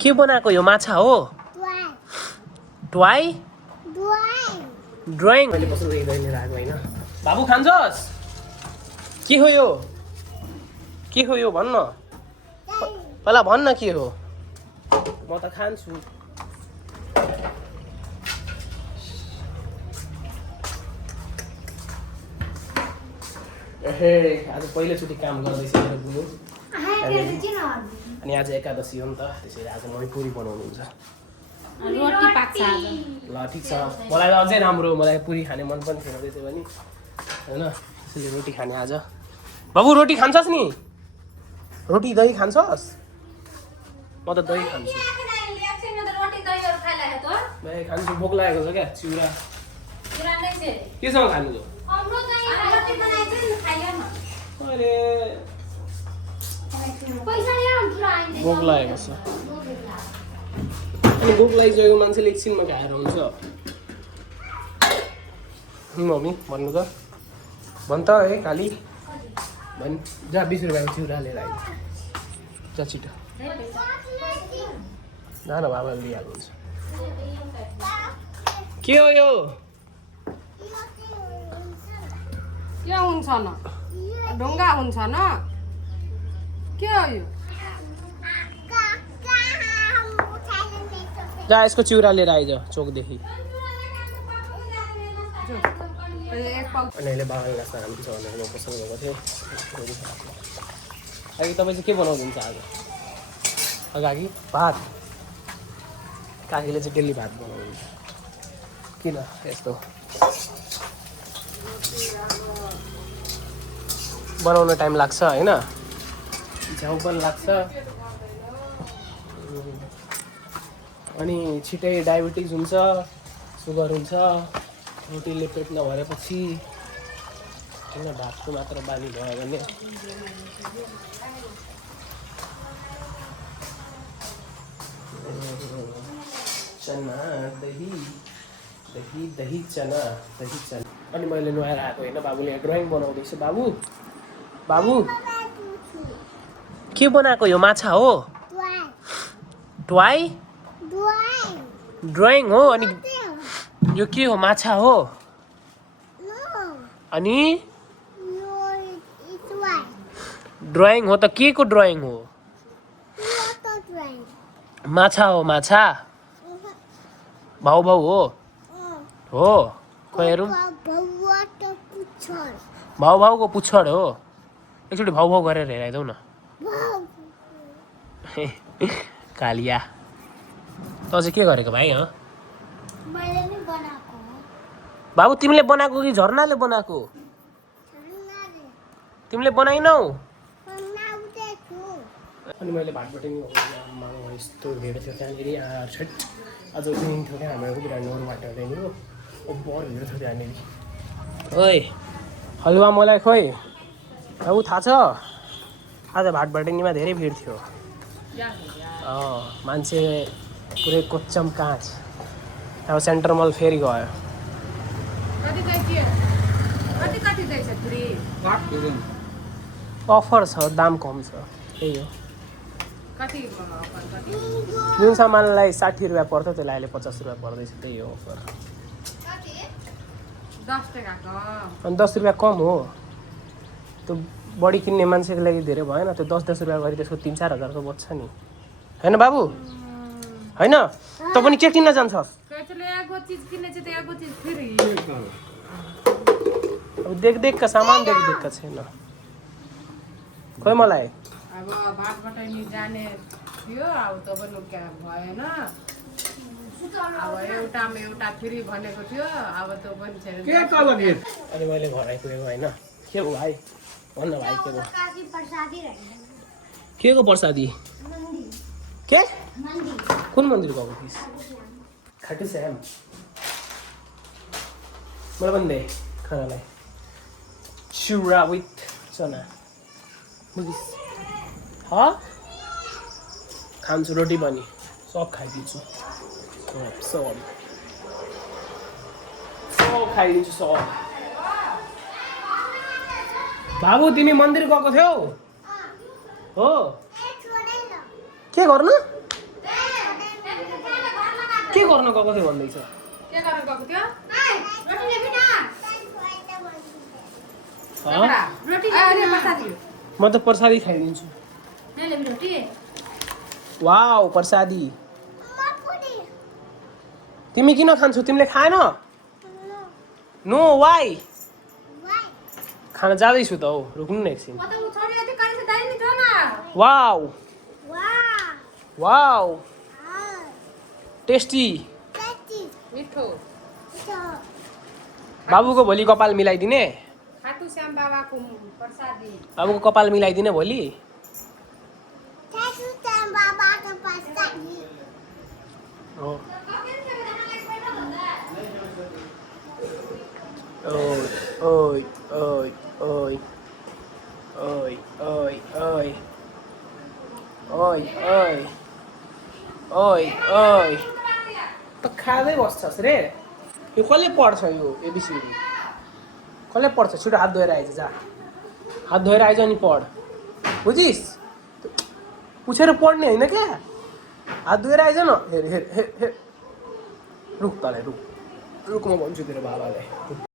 के बनाएको यो माछा हो? ट्वाई ड्रइङ मैले बस्नु लिएर आएको होइन। बाबु खान्छस्? के हो यो? के हो यो भन्न? पहिला भन्न के हो? म त खान्छु। ए आज पहिलोचोटि काम गर्दैछ मेरो बुनु। अनि आज एकादशी हो नि त, त्यसैले आज मम्मी पुरी बनाउनुहुन्छ। रोटी पाक्छ आज। ल ठिक छ, मलाई अझै राम्रो, मलाई पुरी खाने मन पनि थिएन त्यसै पनि होइन, त्यसैले रोटी खाने आज। बाबु रोटी खान्छस् नि? रोटी दही खान्छस्? म त दही खान्छु। भाइ खान्छु, भोक लागेको छ क्या। चिउरा केसँग खानु त? अरे भोक लागेको छ। अनि भोक लागिसकेको मान्छेले एकछिनमा खाएर हुन्छ। मम्मी भन्नु त, भन् त है खालि भन्। जा 20 रुपियाँको चिउरा लिएर आइज, जा छिटो। न बाबाले लिइहाल्नु हुन्छ। के हो यो? के हुन्छ न? ढुङ्गा हुन्छ न? के हो यो? जा यसको चिउरा लिएर आइज चोकदेखि। अनि अहिले बाबाले नास्ता खानुहुन्छ भनेर म पसन्द गएको थिएँ। अघि तपाईँ चाहिँ के बनाउनुहुन्छ आज? अगाडि भात। काकीले चाहिँ डेली भात बनाउनुहुन्छ। किन यस्तो बनाउन टाइम लाग्छ होइन, झ्याउ पनि लाग्छ। अनि छिटै डायबिटिज हुन्छ, सुगर हुन्छ रोटीले पेट नभरेपछि होइन। भातको मात्र बानी भयो भने चना दही दही दही चना दही चना। अनि मैले नुहाएर आएको होइन, बाबुले ड्रइङ बनाउँदैछ। बाबु बाबु के बनाएको यो माछा हो? ट्वाई ड्रइङ हो। अनि यो के हो? माछा हो? अनि ड्रइङ हो त के को ड्रइङ हो? माछा हो माछा? भाउ भाउ हो खोइ हेरौँ। भाउ भाउको पुच्छर हो। एकचोटि भाउ भाउ गरेर हेराइदेऊ न। कालिया त चाहिँ के गरेको भाइ? बाबु तिमीले बनाएको कि झर्नाले बनाएको? तिमीले बनाइनौ? अनि मैले भाटबाट नि यस्तो भिड थियो त्यहाँनिर। आज दिन थियो क्या हाम्रो बिरामी नौरबाट त्यहाँनिर बर भिड थियो त्यहाँनिर। ओइ हलुवा मलाई खोइ बाबु, थाहा छ आज भाटभटेनीमा धेरै भिड थियो। मान्छे पुरै कोच्चम काँच। अब सेन्टर मल फेरि गयो। अफर छ, दाम कम छ, त्यही हो। जुन सामानलाई 60 रुपियाँ पर्थ्यो त्यसलाई अहिले 50 रुपियाँ पर्दैछ, त्यही हो अफर। अनि 10 रुपियाँ कम हो। त्यो बढी किन्ने मान्छेको लागि धेरै भएन? त्यो 10-10 रुपियाँ गरी त्यसको 3-4 हजारको बच्छ नि, होइन बाबु? होइन त पनि के किन्न जान्छस्? अब देख सामान देख छैन। खोइ मलाई अब भाटबाट नि जाने थियो, अब त पनि भएन। अब एउटा फ्री भनेको थियो, अब त पनि छैन। अनि मैले घर आइपुगेको होइन। के हो भाइ भन्न भाइ? के को प्रसादी? के कुन मन्दिर गएको थिइस्? खाटु श्याम। मलाई पनि दे खानालाई चिउरा विथ चना। बुझिस्? खान्छु रोटी पनि सब खाइदिन्छु। सब खाइदिन्छु सब। बाबु तिमी मन्दिर गएको थियौ हो? के गर्नु? के गर्न गएको थियो भन्दैछ के गर्न गएको थियो हँ? म त प्रसादी खाइदिन्छु वाउ प्रसादी तिमी किन खान्छौ तिमीले खाएन नो वाइ खान जाँदैछु त हौ रुक्नु न एकछिन वाउ वाउ टेस्टी मिठो बाबुको भोलि कपाल मिलाइदिने खाटु श्याम बाबाको प्रसादी बाबुको कपाल मिलाइदिने भोलि हो ओइ ओइ ओइ ओइ ओइ ओइ ओइ ओइ ओइ ओइ ओइ त खाँदै बस्छस् रे यो कसले पढ्छ यो एबिसिडी कसले पढ्छ छिटो हात धोएर आइज जा हात धोएर आइज अनि पढ बुझिस् पुछेर पढ्ने होइन क्या हात धोएर आइज न हेर हेर हेर हेर रुक तँलाई रुक रुक म भन्छु तेरो बाबालाई